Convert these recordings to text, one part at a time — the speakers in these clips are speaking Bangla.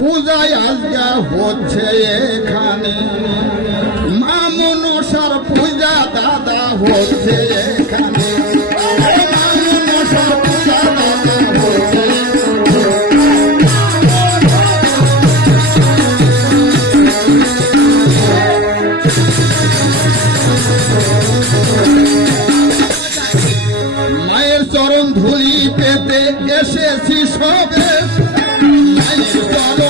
পূজায় আজকে হচ্ছে এখানে। মা মনসার পূজা দাদা হচ্ছে এখানে। হচ্ছে মায়ের চরণ ধুলি পেতে এসেছি সবে। চরণ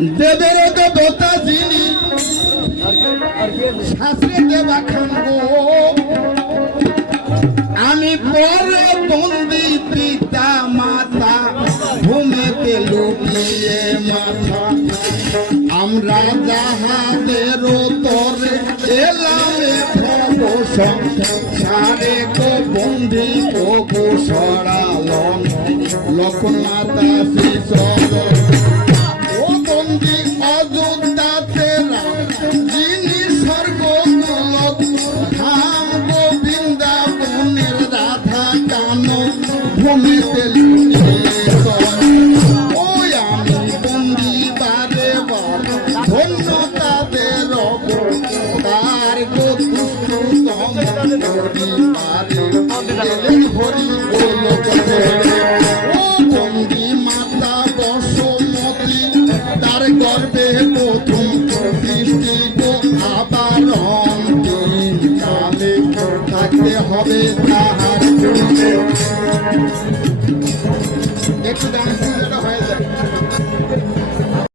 দেবের দেবতা যিনি শাস্ত্রে দেবা খান আমি পরে বন্দি পিতা মাতা ঘুমেতে লুকিয়ে মাথা। আমরা যাহাদের তরে এলামে সারে কো বন্দি কো সরালন লক্ষণ মাতা শ্রী অন্তিম কালে থাকতে হবে তাহার একটু ডান্স হয়ে হয়